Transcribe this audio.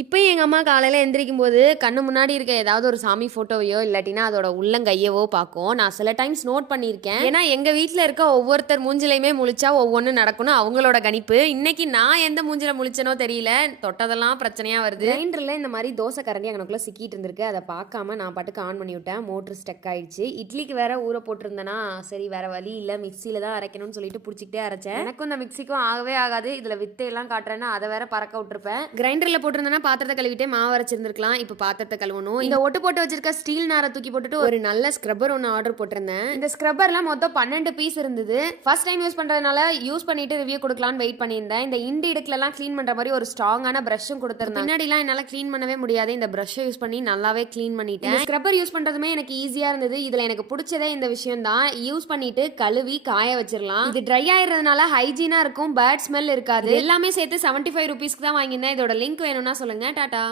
இப்பயும் எங்க அம்மா காலையில எந்திரிக்கும் போது கண்ணு முன்னாடி இருக்க ஏதாவது ஒரு சாமி போட்டோவையோ இல்லாட்டினா அதோட உள்ளங்கையவோ பார்க்கும். நான் சில டைம்ஸ் நோட் பண்ணியிருக்கேன். ஏன்னா எங்க வீட்ல இருக்க ஒவ்வொருத்தர் மூஞ்சிலையுமே முழிச்சா ஒவ்வொன்று நடக்கணும் அவங்களோட கணிப்பு. இன்னைக்கு நான் எந்த மூஞ்சில முழிச்சனோ தெரியல, தொட்டதெல்லாம் பிரச்சனையா வருது. கிரைண்டர்ல இந்த மாதிரி தோசை கரண்டி அங்கனக்குள்ள சிக்கிட்டு இருந்திருக்கு. அதை பார்க்காம நான் பாட்டுக்கு ஆன் பண்ணி விட்டேன். மோட்டர் ஸ்டக் ஆயிடுச்சு. இட்லிக்கு வேற ஊற போட்டிருந்தேன்னா சரி வேற வழி இல்லை, மிக்சியில தான் அரைக்கணும்னு சொல்லிட்டு பிடிச்சிக்கிட்டே அரைச்சேன். எனக்கும் இந்த மிக்சிக்கும் ஆகவே ஆகாது. இதுல வித்தையெல்லாம் காட்டுறேன்னா அதை வேற பறக்க விட்டுருப்பேன். கிரைண்டர்ல போட்டிருந்தேன்னா பாத்திரத்தை கழுவிட்டே மாவு அரைச்சிருந்திருக்கலாம். இப்போ பாத்திரத்தை கழுவணும். இந்த ஒட்டு போட்டு வச்சிருக்க ஸ்டீல் நாரை தூக்கி போட்டுட்டு ஒரு நல்ல ஸ்க்ரப்பர் ஒன்று ஆர்டர் போட்டிருந்தேன். இந்த ஸ்க்ரப்பர்ல மொத்தம் 12 பீஸ் இருந்தது. ஃபர்ஸ்ட் டைம் யூஸ் பண்றதுனால யூஸ் பண்ணிட்டு ரிவ்யூ கொடுக்கலாம்னு வெயிட் பண்ணியிருந்தேன். இந்த இண்டி இடுக்குலாம் க்ளீன் பண்ற மாதிரி ஒரு ஸ்ட்ராங்கான பிரஷும் கொடுத்திருந்தேன். பின்னாடிலாம் என்னால க்ளீன் பண்ணவே முடியாது. இந்த பிரஷை யூஸ் பண்ணி நல்லாவே க்ளீன் பண்ணிட்டேன். ஸ்க்ரப்பர் யூஸ் பண்றதுமே எனக்கு ஈஸியா இருந்தது. இதுல எனக்கு பிடிச்சதே இந்த விஷயம் தான். யூஸ் பண்ணிட்டு கழுவி காய வச்சிடலாம். இது ட்ரை ஆயிடுறதுனால ஹைஜீனா இருக்கும், பேட் ஸ்மெல் இருக்காது. எல்லாமே சேர்த்து 75 ருபீஸ்க்கு தான் வாங்கியிருந்தேன். இதோட லிங்க் வேணும்னா சொல்லுங்க. டாடா.